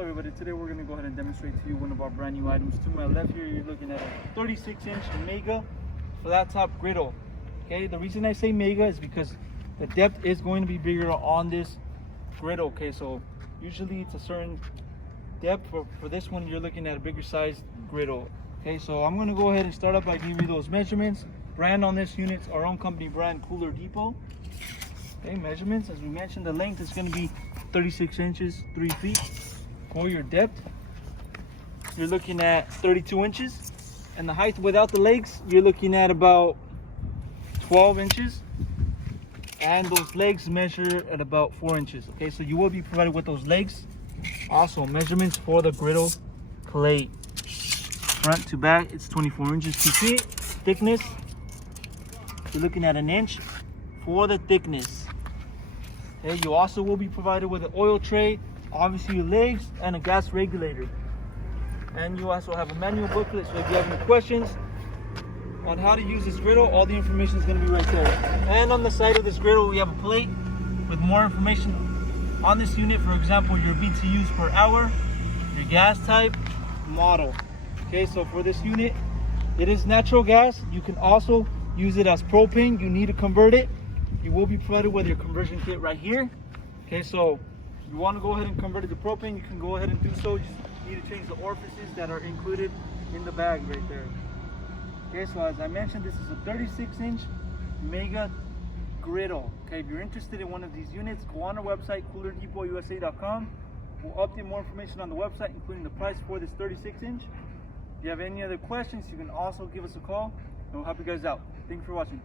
Everybody, today we're going to go ahead and demonstrate to you one of our brand new items. To my left here, you're looking at a 36-inch Mega flat top griddle. Okay, the reason I say Mega is because the depth is going to be bigger on this griddle. Okay, so usually it's a certain depth. For this one, you're looking at a bigger size griddle. Okay, so I'm going to go ahead and start up by giving you those measurements. Brand on this unit, our own company brand, Cooler Depot. Okay, measurements, as we mentioned, the length is going to be 36 inches, 3 feet. For your depth, you're looking at 32 inches. And the height without the legs, you're looking at about 12 inches. And those legs measure at about 4 inches. Okay, so you will be provided with those legs. Also, measurements for the griddle plate. Front to back, it's 24 inches, 2 feet. Thickness, you're looking at 1 inch for the thickness. Okay, you also will be provided with an oil tray, obviously your legs, and a gas regulator. And you also have a manual booklet, so if you have any questions on how to use this griddle, all the information is going to be right there. And on the side of this griddle, we have a plate with more information on this unit. For example, your BTUs per hour, your gas type, model. Okay, so for this unit, it is natural gas. You can also use it as propane. You need to convert it. You will be provided with your conversion kit right here. Okay, so if you want to go ahead and convert it to propane, you can go ahead and do so. You just need to change the orifices that are included in the bag right there. Okay, so as I mentioned, this is a 36-inch Mega griddle. Okay, if you're interested in one of these units, go on our website, coolerdepot.usa.com. We'll update more information on the website, including the price for this 36-inch. If you have any other questions, you can also give us a call, and we'll help you guys out. Thank you for watching.